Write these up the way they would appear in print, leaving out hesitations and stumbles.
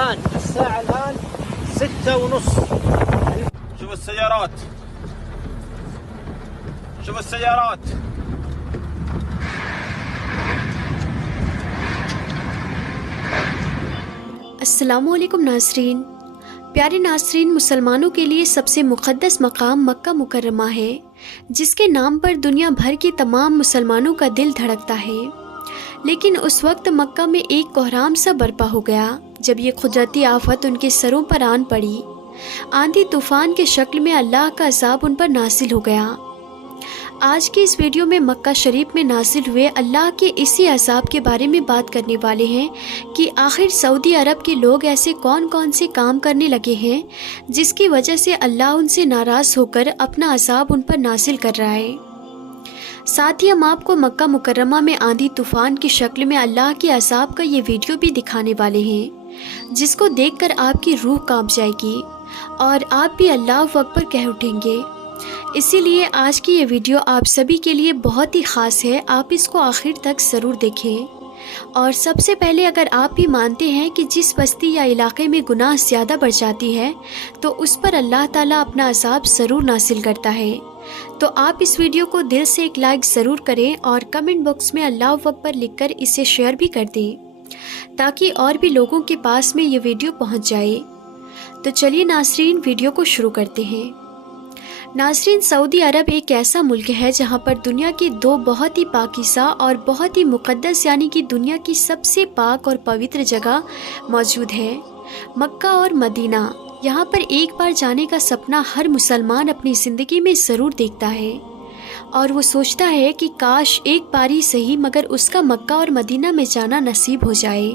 الساعة الآن 6:30. شوف السيارات، شوف السيارات. السلام علیکم ناظرین. پیارے ناظرین، مسلمانوں کے لیے سب سے مقدس مقام مکہ مکرمہ ہے، جس کے نام پر دنیا بھر کے تمام مسلمانوں کا دل دھڑکتا ہے. لیکن اس وقت مکہ میں ایک کوہرام سا برپا ہو گیا جب یہ قدرتی آفت ان کے سروں پر آن پڑی. آندھی طوفان کے شکل میں اللہ کا عذاب ان پر نازل ہو گیا. آج کی اس ویڈیو میں مکہ شریف میں نازل ہوئے اللہ کے اسی عذاب کے بارے میں بات کرنے والے ہیں کہ آخر سعودی عرب کے لوگ ایسے کون کون سے کام کرنے لگے ہیں جس کی وجہ سے اللہ ان سے ناراض ہو کر اپنا عذاب ان پر نازل کر رہا ہے. ساتھ ہی ہم آپ کو مکہ مکرمہ میں آندھی طوفان کی شکل میں اللہ کے عذاب کا یہ ویڈیو بھی دکھانے والے ہیں، جس کو دیکھ کر آپ کی روح کانپ جائے گی اور آپ بھی اللہ اکبر کہہ اٹھیں گے. اسی لیے آج کی یہ ویڈیو آپ سبھی کے لیے بہت ہی خاص ہے، آپ اس کو آخر تک ضرور دیکھیں. اور سب سے پہلے اگر آپ بھی مانتے ہیں کہ جس بستی یا علاقے میں گناہ زیادہ بڑھ جاتی ہے تو اس پر اللہ تعالیٰ اپنا عذاب ضرور نازل کرتا ہے، تو آپ اس ویڈیو کو دل سے ایک لائک ضرور کریں اور کمنٹ باکس میں اللہ اکبر لکھ کر اسے شیئر بھی کر دیں تاکہ اور بھی لوگوں کے پاس میں یہ ویڈیو پہنچ جائے. تو چلیے ناظرین، ویڈیو کو شروع کرتے ہیں. ناظرین، سعودی عرب ایک ایسا ملک ہے جہاں پر دنیا کی دو بہت ہی پاکیزہ اور بہت ہی مقدس یعنی کہ دنیا کی سب سے پاک اور پوتر جگہ موجود ہے، مکہ اور مدینہ. یہاں پر ایک بار جانے کا سپنا ہر مسلمان اپنی زندگی میں ضرور دیکھتا ہے اور وہ سوچتا ہے کہ کاش ایک بار ہی صحیح مگر اس کا مکہ اور مدینہ میں جانا نصیب ہو جائے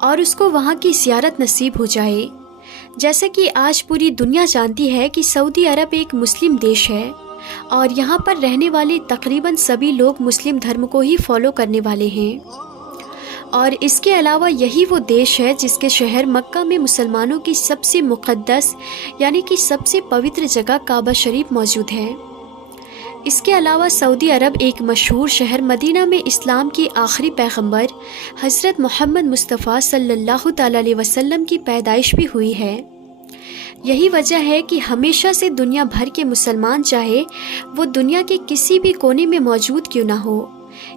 اور اس کو وہاں کی زیارت نصیب ہو جائے. جیسا کہ آج پوری دنیا جانتی ہے کہ سعودی عرب ایک مسلم دیش ہے اور یہاں پر رہنے والے تقریباً سبھی لوگ مسلم دھرم کو ہی فالو کرنے والے ہیں. اور اس کے علاوہ یہی وہ دیش ہے جس کے شہر مکہ میں مسلمانوں کی سب سے مقدس یعنی کہ سب سے پوتر جگہ کعبہ شریف موجود ہے. اس کے علاوہ سعودی عرب ایک مشہور شہر مدینہ میں اسلام کی آخری پیغمبر حضرت محمد مصطفیٰ صلی اللہ تعالیٰ علیہ وسلم کی پیدائش بھی ہوئی ہے. یہی وجہ ہے کہ ہمیشہ سے دنیا بھر کے مسلمان چاہے وہ دنیا کے کسی بھی کونے میں موجود کیوں نہ ہو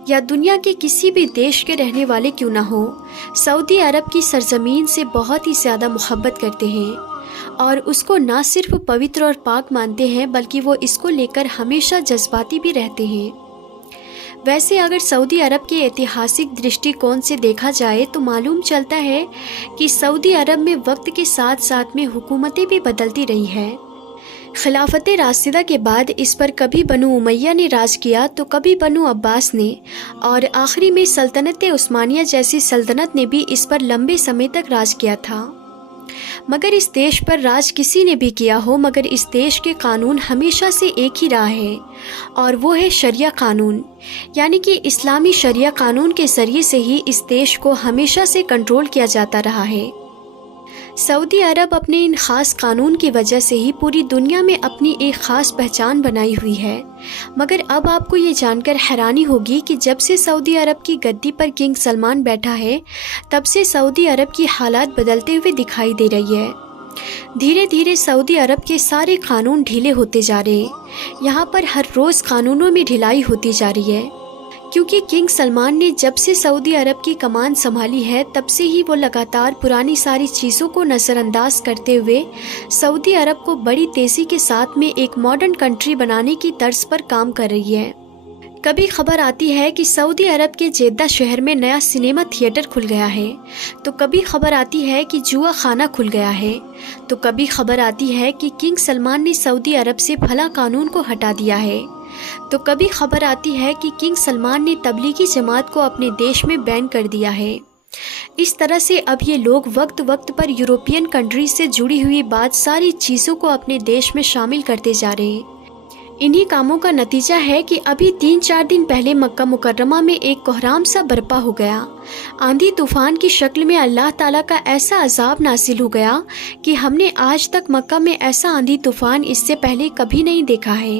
یا دنیا کے کسی بھی دیش کے رہنے والے کیوں نہ ہو، سعودی عرب کی سرزمین سے بہت ہی زیادہ محبت کرتے ہیں اور اس کو نہ صرف پوتر اور پاک مانتے ہیں بلکہ وہ اس کو لے کر ہمیشہ جذباتی بھی رہتے ہیں. ویسے اگر سعودی عرب کے ایتہاسک درشٹی کون سے دیکھا جائے تو معلوم چلتا ہے کہ سعودی عرب میں وقت کے ساتھ ساتھ میں حکومتیں بھی بدلتی رہی ہیں. خلافت راشدہ کے بعد اس پر کبھی بنو امیہ نے راج کیا تو کبھی بنو عباس نے، اور آخری میں سلطنت عثمانیہ جیسی سلطنت نے بھی اس پر لمبے سمے تک راج کیا تھا. مگر اس دیش پر راج کسی نے بھی کیا ہو مگر اس دیش کے قانون ہمیشہ سے ایک ہی رہا ہے اور وہ ہے شریعہ قانون، یعنی کہ اسلامی شریعہ قانون کے ذریعے سے ہی اس دیش کو ہمیشہ سے کنٹرول کیا جاتا رہا ہے. سعودی عرب اپنے ان خاص قانون کی وجہ سے ہی پوری دنیا میں اپنی ایک خاص پہچان بنائی ہوئی ہے. مگر اب آپ کو یہ جان کر حیرانی ہوگی کہ جب سے سعودی عرب کی گدی پر کنگ سلمان بیٹھا ہے تب سے سعودی عرب کی حالات بدلتے ہوئے دکھائی دے رہی ہے. دھیرے دھیرے سعودی عرب کے سارے قانون ڈھیلے ہوتے جا رہے ہیں. یہاں پر ہر روز قانونوں میں ڈھلائی ہوتی جا رہی ہے کیونکہ کنگ سلمان نے جب سے سعودی عرب کی کمان سنبھالی ہے تب سے ہی وہ لگاتار پرانی ساری چیزوں کو نظر انداز کرتے ہوئے سعودی عرب کو بڑی تیزی کے ساتھ میں ایک ماڈرن کنٹری بنانے کی طرز پر کام کر رہی ہے. کبھی خبر آتی ہے کہ سعودی عرب کے جدہ شہر میں نیا سنیما تھیٹر کھل گیا ہے، تو کبھی خبر آتی ہے کہ جوا خانہ کھل گیا ہے، تو کبھی خبر آتی ہے کہ کنگ سلمان نے سعودی عرب سے فلاں قانون کو ہٹا دیا ہے، تو کبھی خبر آتی ہے کہ کنگ سلمان نے تبلیغی جماعت کو اپنے دیش میں بین کر دیا ہے. اس طرح سے اب یہ لوگ وقت وقت پر یورپین کنٹریز سے جڑی ہوئی بات ساری چیزوں کو اپنے دیش میں شامل کرتے جا رہے ہیں. انہی کاموں کا نتیجہ ہے کہ ابھی 3-4 دن پہلے مکہ مکرمہ میں ایک کوہرام سا برپا ہو گیا. آندھی طوفان کی شکل میں اللہ تعالیٰ کا ایسا عذاب نازل ہو گیا کہ ہم نے آج تک مکہ میں ایسا آندھی طوفان اس سے پہلے کبھی نہیں دیکھا ہے.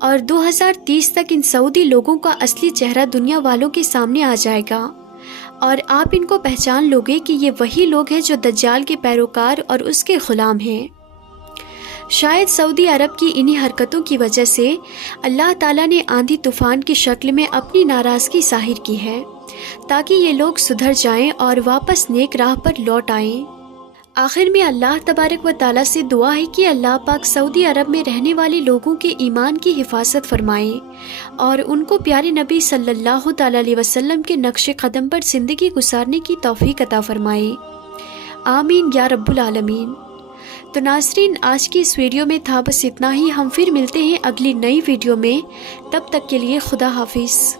اور 2030 تک ان سعودی لوگوں کا اصلی چہرہ دنیا والوں کے سامنے آ جائے گا اور آپ ان کو پہچان لوگے کہ یہ وہی لوگ ہیں جو دجال کے پیروکار اور اس کے غلام ہیں۔ شاید سعودی عرب کی انہی حرکتوں کی وجہ سے اللہ تعالیٰ نے آندھی طوفان کی شکل میں اپنی ناراضگی ظاہر کی ہے تاکہ یہ لوگ سدھر جائیں اور واپس نیک راہ پر لوٹ آئیں۔ آخر میں اللہ تبارک و تعالیٰ سے دعا ہے کہ اللہ پاک سعودی عرب میں رہنے والے لوگوں کے ایمان کی حفاظت فرمائے اور ان کو پیارے نبی صلی اللہ تعالیٰ علیہ وسلم کے نقش قدم پر زندگی گزارنے کی توفیق عطا فرمائے، آمین یا رب العالمین۔ تو ناظرین، آج کی اس ویڈیو میں تھا بس اتنا ہی۔ ہم پھر ملتے ہیں اگلی نئی ویڈیو میں، تب تک کے لیے خدا حافظ۔